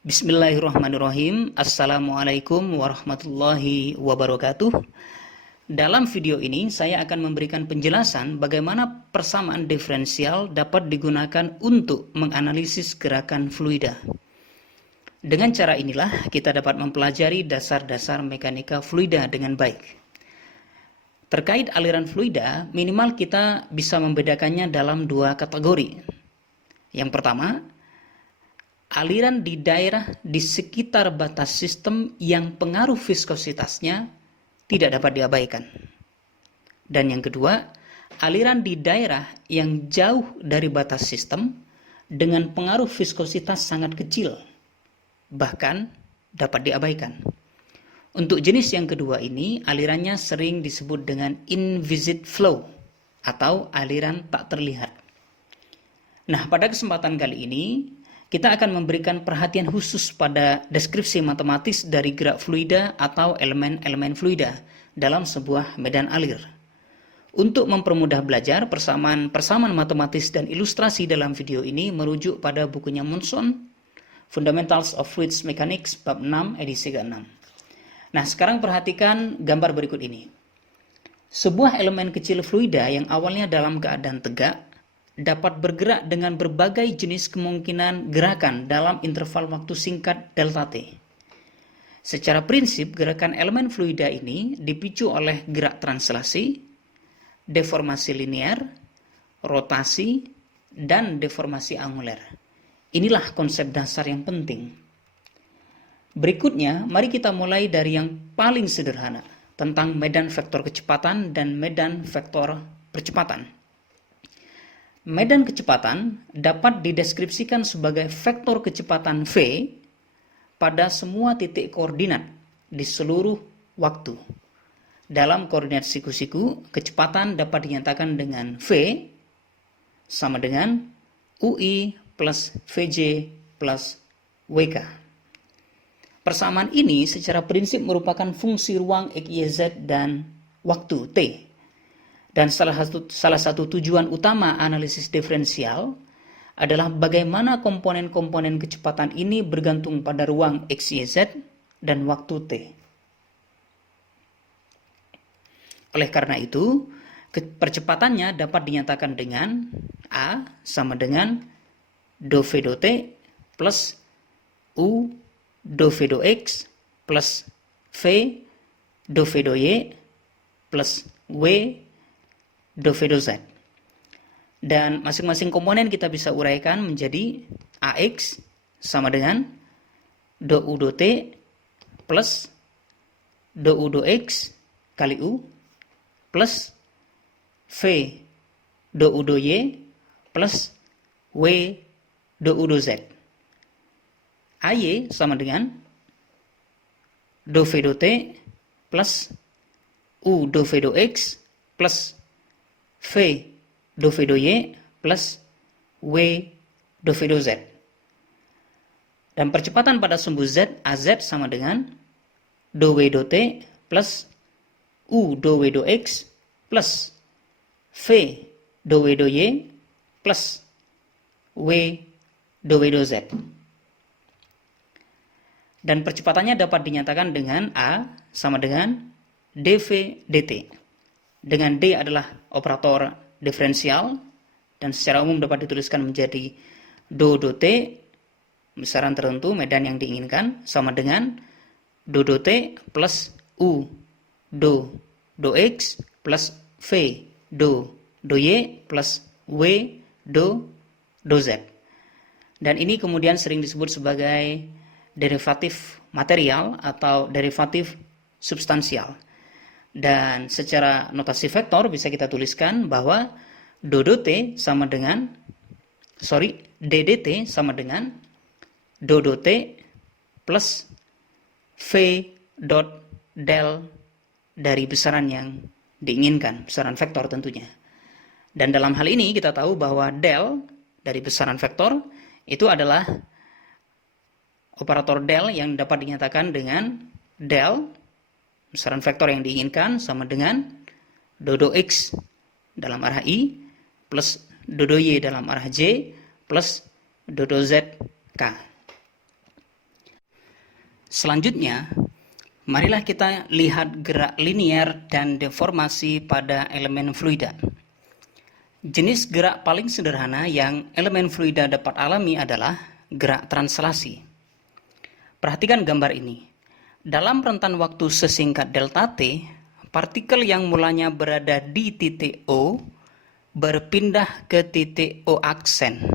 Bismillahirrahmanirrahim. Assalamualaikum warahmatullahi wabarakatuh. Dalam video ini saya akan memberikan penjelasan bagaimana persamaan diferensial dapat digunakan untuk menganalisis gerakan fluida. Dengan cara inilah kita dapat mempelajari dasar-dasar mekanika fluida dengan baik. Terkait aliran fluida, minimal kita bisa membedakannya dalam dua kategori. Yang pertama, aliran di daerah di sekitar batas sistem yang pengaruh viskositasnya tidak dapat diabaikan. Dan yang kedua, aliran di daerah yang jauh dari batas sistem dengan pengaruh viskositas sangat kecil, bahkan dapat diabaikan. Untuk jenis yang kedua ini, alirannya sering disebut dengan invisibile flow atau aliran tak terlihat. Nah, pada kesempatan kali ini, kita akan memberikan perhatian khusus pada deskripsi matematis dari gerak fluida atau elemen-elemen fluida dalam sebuah medan alir. Untuk mempermudah belajar, persamaan matematis dan ilustrasi dalam video ini merujuk pada bukunya Munson, Fundamentals of Fluid Mechanics, bab 6, edisi ke-6. Nah, sekarang perhatikan gambar berikut ini. Sebuah elemen kecil fluida yang awalnya dalam keadaan tegak, dapat bergerak dengan berbagai jenis kemungkinan gerakan dalam interval waktu singkat delta t. Secara prinsip, gerakan elemen fluida ini dipicu oleh gerak translasi, deformasi linear, rotasi, dan deformasi anguler. Inilah konsep dasar yang penting. Berikutnya, mari kita mulai dari yang paling sederhana, tentang medan vektor kecepatan dan medan vektor percepatan. Medan kecepatan dapat dideskripsikan sebagai vektor kecepatan v pada semua titik koordinat di seluruh waktu. Dalam koordinat siku-siku, kecepatan dapat dinyatakan dengan v sama dengan UI plus VJ plus WK. Persamaan ini secara prinsip merupakan fungsi ruang XYZ dan waktu T. Dan salah satu tujuan utama analisis diferensial adalah bagaimana komponen-komponen kecepatan ini bergantung pada ruang XYZ dan waktu T. Oleh karena itu, percepatannya dapat dinyatakan dengan A sama dengan do V do T plus U do V do X plus V do V do Y plus W do V do Z. Dan masing-masing komponen kita bisa uraikan menjadi AX sama dengan do U do T plus do U do X kali U plus V do U do Y plus W do U do Z. AY sama dengan do V do T plus U do V do X plus V do V do Y plus W do V do Z. Dan percepatan pada sumbu Z, AZ sama dengan do W do T plus U do W do X plus V do W do Y plus W do W do Z. Dan percepatannya dapat dinyatakan dengan A sama dengan dV dt. Dengan D adalah operator diferensial dan secara umum dapat dituliskan menjadi do T besaran tertentu medan yang diinginkan sama dengan do T plus U do X plus V do Y plus W do Z. Dan ini kemudian sering disebut sebagai derivatif material atau derivatif substansial. Dan secara notasi vektor bisa kita tuliskan bahwa DDT sama dengan sama dengan T plus V dot del dari besaran yang diinginkan, besaran vektor tentunya. Dan dalam hal ini kita tahu bahwa del dari besaran vektor itu adalah operator del yang dapat dinyatakan dengan del besaran vektor yang diinginkan sama dengan do X dalam arah I plus do Y dalam arah J plus do Z K. Selanjutnya, marilah kita lihat gerak linier dan deformasi pada elemen fluida. Jenis gerak paling sederhana yang elemen fluida dapat alami adalah gerak translasi. Perhatikan gambar ini. Dalam rentan waktu sesingkat delta T, partikel yang mulanya berada di titik O berpindah ke titik O aksen.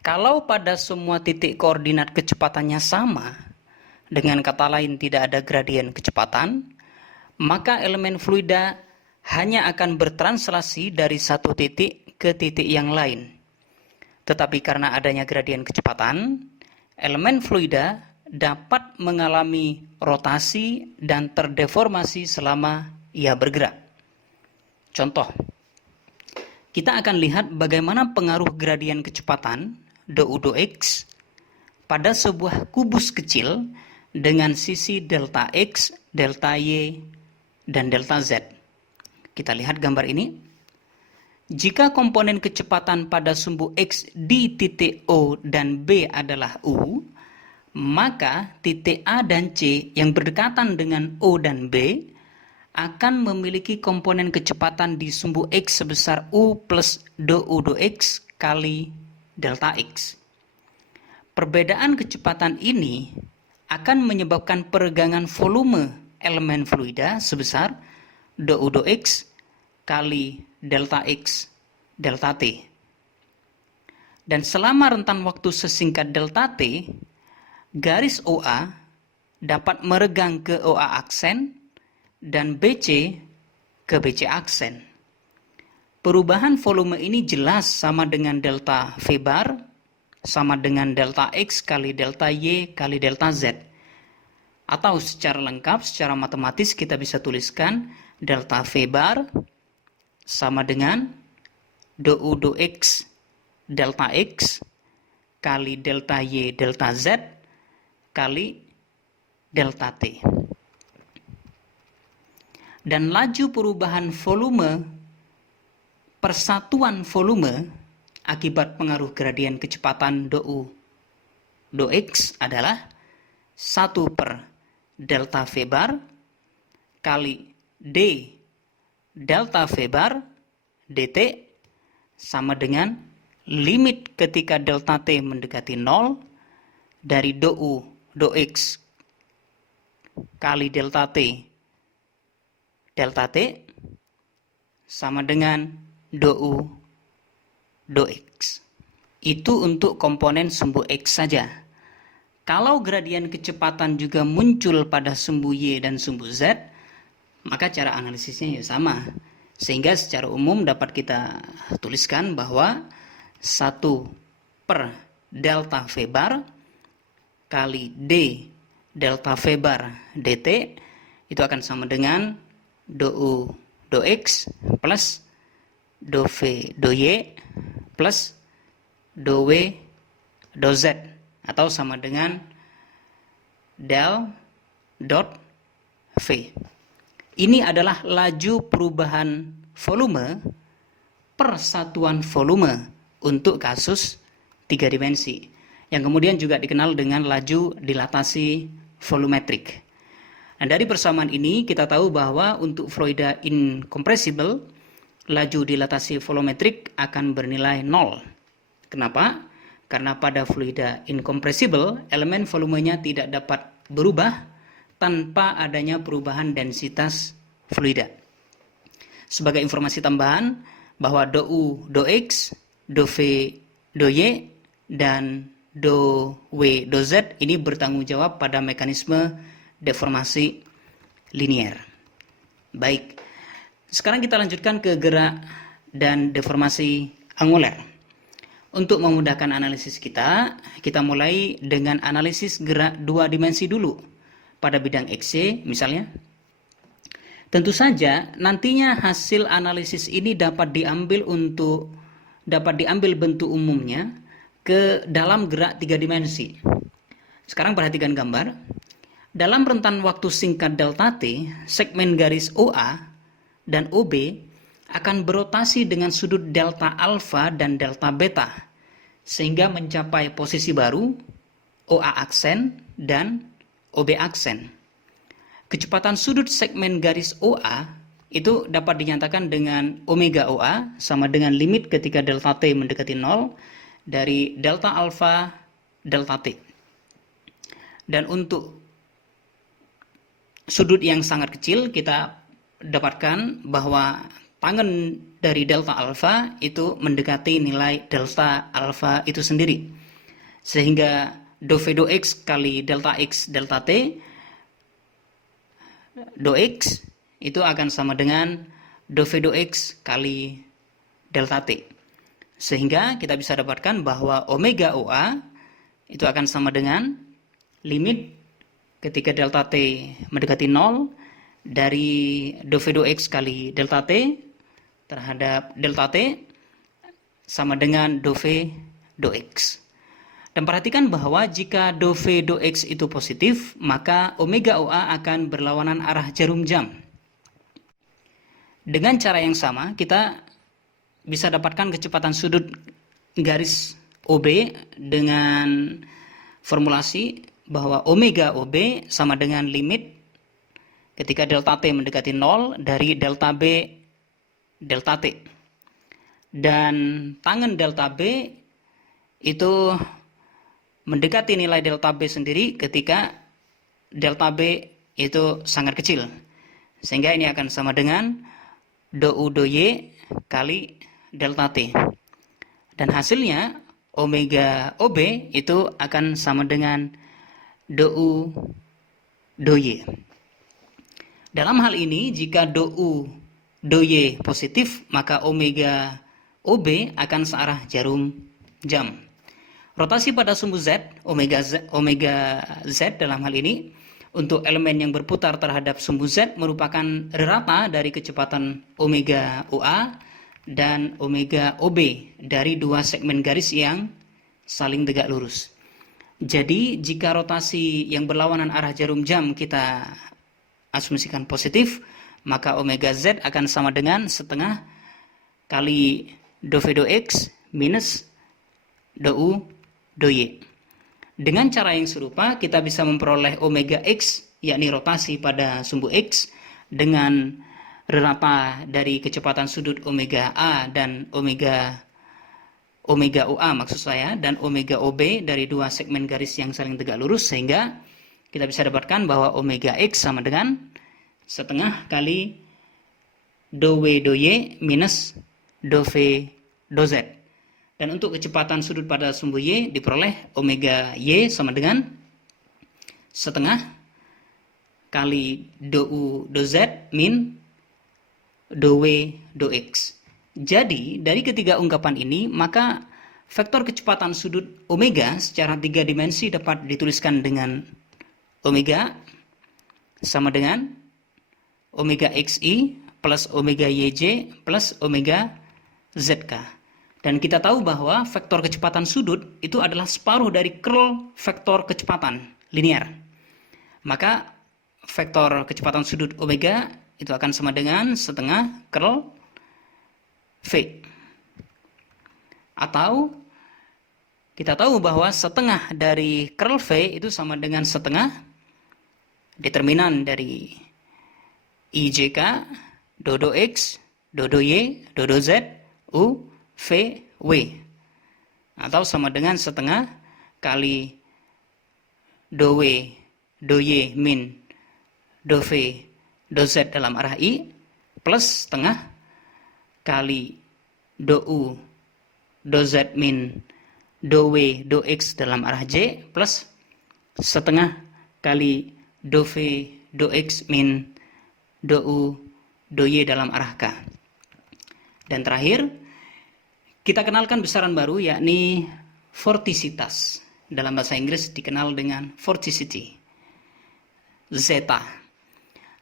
Kalau pada semua titik koordinat kecepatannya sama, dengan kata lain tidak ada gradien kecepatan, maka elemen fluida hanya akan bertranslasi dari satu titik ke titik yang lain. Tetapi karena adanya gradien kecepatan, elemen fluida dapat mengalami rotasi dan terdeformasi selama ia bergerak. Contoh, kita akan lihat bagaimana pengaruh gradien kecepatan du dx pada sebuah kubus kecil dengan sisi delta x, delta y, dan delta z. Kita lihat gambar ini. Jika komponen kecepatan pada sumbu x di titik O dan B adalah U, maka titik A dan C yang berdekatan dengan O dan B akan memiliki komponen kecepatan di sumbu X sebesar U plus du dx kali delta X. Perbedaan kecepatan ini akan menyebabkan peregangan volume elemen fluida sebesar du dx kali delta X delta T. Dan selama rentan waktu sesingkat delta T, garis OA dapat meregang ke OA aksen dan BC ke BC aksen. Perubahan volume ini jelas sama dengan delta V bar, sama dengan delta X kali delta Y kali delta Z. Atau secara lengkap, secara matematis kita bisa tuliskan delta V bar sama dengan du dx delta X kali delta Y delta Z kali delta T. Dan laju perubahan volume, persatuan volume akibat pengaruh gradien kecepatan du dx adalah 1 per delta V bar kali D delta V bar dt sama dengan limit ketika delta T mendekati 0 dari du dx kali delta T delta T sama dengan du dx. Itu untuk komponen sumbu X saja. Kalau gradien kecepatan juga muncul pada sumbu Y dan sumbu Z, maka cara analisisnya ya sama. Sehingga secara umum dapat kita tuliskan bahwa 1 per delta V bar kali D delta V bar dt itu akan sama dengan du dx plus du V du Y plus du W du Z atau sama dengan del dot V. Ini adalah laju perubahan volume per satuan volume untuk kasus 3 dimensi yang kemudian juga dikenal dengan laju dilatasi volumetrik. Nah, dari persamaan ini kita tahu bahwa untuk fluida incompressible, laju dilatasi volumetrik akan bernilai 0. Kenapa? Karena pada fluida incompressible, elemen volumenya tidak dapat berubah tanpa adanya perubahan densitas fluida. Sebagai informasi tambahan, bahwa du dx, du V du Y, dan du W du Z ini bertanggung jawab pada mekanisme deformasi linier. Baik, sekarang kita lanjutkan ke gerak dan deformasi anguler. Untuk memudahkan analisis kita mulai dengan analisis gerak 2 dimensi dulu pada bidang XY misalnya. Tentu saja nantinya hasil analisis ini dapat diambil bentuk umumnya ke dalam gerak 3 dimensi. Sekarang perhatikan gambar. Dalam rentan waktu singkat delta T, segmen garis OA dan OB akan berotasi dengan sudut delta alfa dan delta beta, sehingga mencapai posisi baru OA aksen, dan OB aksen. Kecepatan sudut segmen garis OA itu dapat dinyatakan dengan omega OA sama dengan limit ketika delta T mendekati 0 dari delta alfa delta T. Dan untuk sudut yang sangat kecil kita dapatkan bahwa tangen dari delta alfa itu mendekati nilai delta alfa itu sendiri. Sehingga do V do X kali delta X delta T, do X itu akan sama dengan do V do X kali delta T. Sehingga kita bisa dapatkan bahwa omega OA itu akan sama dengan limit ketika delta T mendekati 0 dari do V do X kali delta T terhadap delta T sama dengan do V do X. Dan perhatikan bahwa jika do V do X itu positif, maka omega OA akan berlawanan arah jarum jam. Dengan cara yang sama, kita bisa dapatkan kecepatan sudut garis OB dengan formulasi bahwa omega OB sama dengan limit ketika delta T mendekati 0 dari delta B delta T. Dan tangen delta B itu mendekati nilai delta B sendiri ketika delta B itu sangat kecil. Sehingga ini akan sama dengan do U do Y kali delta T. Dan hasilnya omega OB itu akan sama dengan do U do Y. Dalam hal ini jika do U do Y positif, maka omega OB akan searah jarum jam. Rotasi pada sumbu Z, omega Z dalam hal ini, untuk elemen yang berputar terhadap sumbu Z merupakan rata dari kecepatan omega OA dan omega OB dari dua segmen garis yang saling tegak lurus. Jadi jika rotasi yang berlawanan arah jarum jam kita asumsikan positif, maka omega Z akan sama dengan setengah kali do V do X minus do U do Y. Dengan cara yang serupa kita bisa memperoleh omega X, yakni rotasi pada sumbu X, dengan rata dari kecepatan sudut omega A dan omega OA maksud saya, dan omega OB dari dua segmen garis yang saling tegak lurus, sehingga kita bisa dapatkan bahwa omega X sama dengan setengah kali do W do Y minus do V do Z. Dan untuk kecepatan sudut pada sumbu Y diperoleh omega Y sama dengan setengah kali do U do Z min do W do X. Jadi dari ketiga ungkapan ini maka vektor kecepatan sudut omega secara 3 dimensi dapat dituliskan dengan omega sama dengan omega XI plus omega YJ plus omega ZK. Dan kita tahu bahwa vektor kecepatan sudut itu adalah separuh dari curl vektor kecepatan linear. Maka vektor kecepatan sudut omega itu akan sama dengan setengah curl V. Atau kita tahu bahwa setengah dari curl V itu sama dengan setengah determinan dari IJK, do X, do Y, do Z, U, V, W. Atau sama dengan setengah kali do W, do Y min do V, do Z dalam arah I plus setengah kali do U, do Z min do W, do X dalam arah J plus setengah kali do V, do X min do U, do Y dalam arah K. Dan terakhir, kita kenalkan besaran baru yakni vortisitas. Dalam bahasa Inggris dikenal dengan vorticity. Zeta.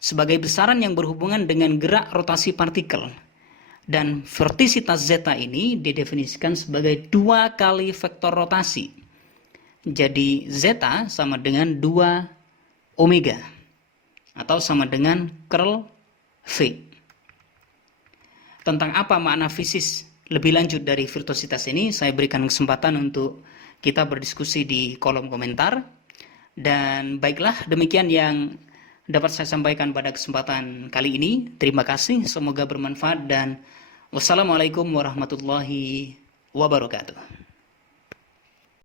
Sebagai besaran yang berhubungan dengan gerak rotasi partikel. Dan vortisitas zeta ini didefinisikan sebagai 2 kali vektor rotasi. Jadi zeta sama dengan 2 omega. Atau sama dengan curl V. Tentang apa makna fisis lebih lanjut dari virtuositas ini, saya berikan kesempatan untuk kita berdiskusi di kolom komentar. Dan baiklah, demikian yang dapat saya sampaikan pada kesempatan kali ini. Terima kasih, semoga bermanfaat, dan wassalamualaikum warahmatullahi wabarakatuh.